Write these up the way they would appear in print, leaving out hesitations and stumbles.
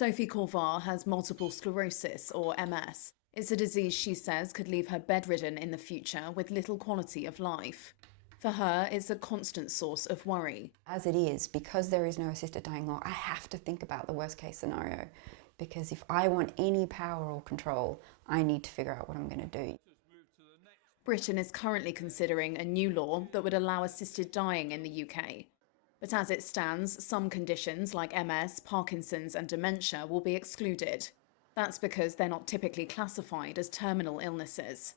Sophie Korevaar has multiple sclerosis, or MS. It's a disease she says could leave her bedridden in the future with little quality of life. For her, it's a constant source of worry. As it is, because there is no assisted dying law, I have to think about the worst case scenario. Because if I want any power or control, I need to figure out what I'm going to do. Britain is currently considering a new law that would allow assisted dying in the UK. But as it stands, some conditions like MS, Parkinson's and dementia will be excluded. That's because they're not typically classified as terminal illnesses.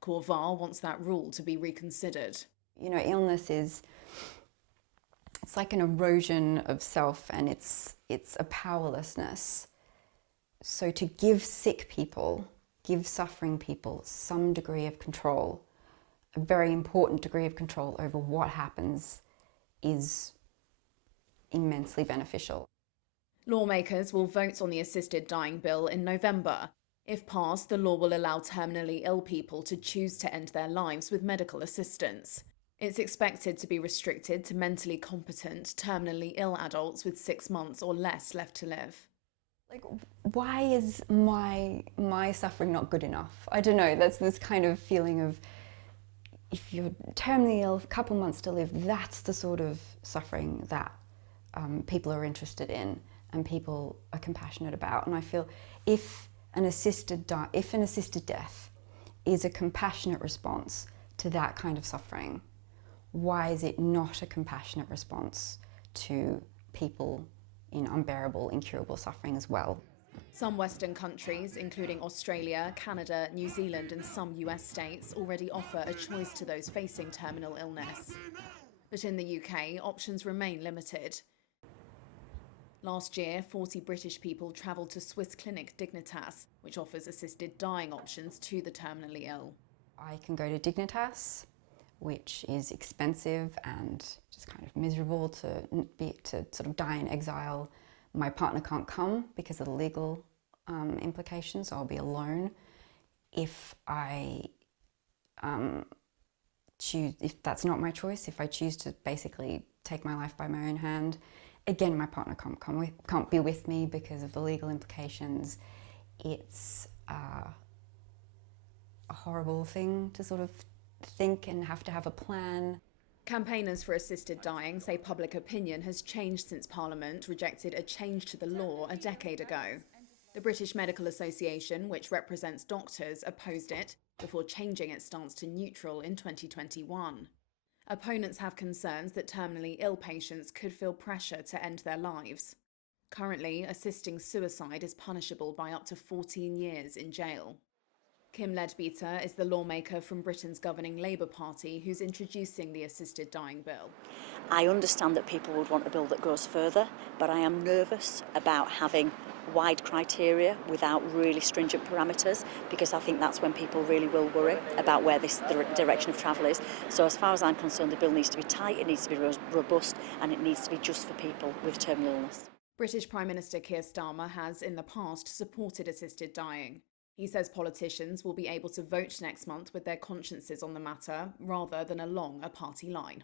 Korevaar wants that rule to be reconsidered. You know, illness it's like an erosion of self, and it's a powerlessness. So to give sick people, give suffering people some degree of control, a very important degree of control over what happens, is immensely beneficial. Lawmakers will vote on the assisted dying bill in November. If passed, the law will allow terminally ill people to choose to end their lives with medical assistance. It's expected to be restricted to mentally competent, terminally ill adults with 6 months or less left to live. Like, why is my suffering not good enough? I don't know, that's this kind of feeling of, if you're terminally ill, a couple months to live, that's the sort of suffering that people are interested in and people are compassionate about. And I feel if an assisted death is a compassionate response to that kind of suffering, why is it not a compassionate response to people in unbearable, incurable suffering as well? Some Western countries, including Australia, Canada, New Zealand and some US states, already offer a choice to those facing terminal illness. But in the UK, options remain limited. Last year, 40 British people travelled to Swiss clinic Dignitas, which offers assisted dying options to the terminally ill. I can go to Dignitas, which is expensive and just kind of miserable to sort of die in exile. My partner can't come because of the legal implications, so I'll be alone. If I if that's not my choice, if I choose to basically take my life by my own hand, again, my partner can't be with me because of the legal implications. It's a horrible thing to sort of think and have to have a plan. Campaigners for assisted dying say public opinion has changed since Parliament rejected a change to the law a decade ago. The British Medical Association, which represents doctors, opposed it before changing its stance to neutral in 2021. Opponents have concerns that terminally ill patients could feel pressure to end their lives. Currently, assisting suicide is punishable by up to 14 years in jail. Kim Leadbeater is the lawmaker from Britain's governing Labour Party who's introducing the assisted dying bill. I understand that people would want a bill that goes further, but I am nervous about having wide criteria without really stringent parameters, because I think that's when people really will worry about where this direction of travel is. So as far as I'm concerned, the bill needs to be tight, it needs to be robust, and it needs to be just for people with terminal illness. British Prime Minister Keir Starmer has in the past supported assisted dying. He says politicians will be able to vote next month with their consciences on the matter rather than along a party line.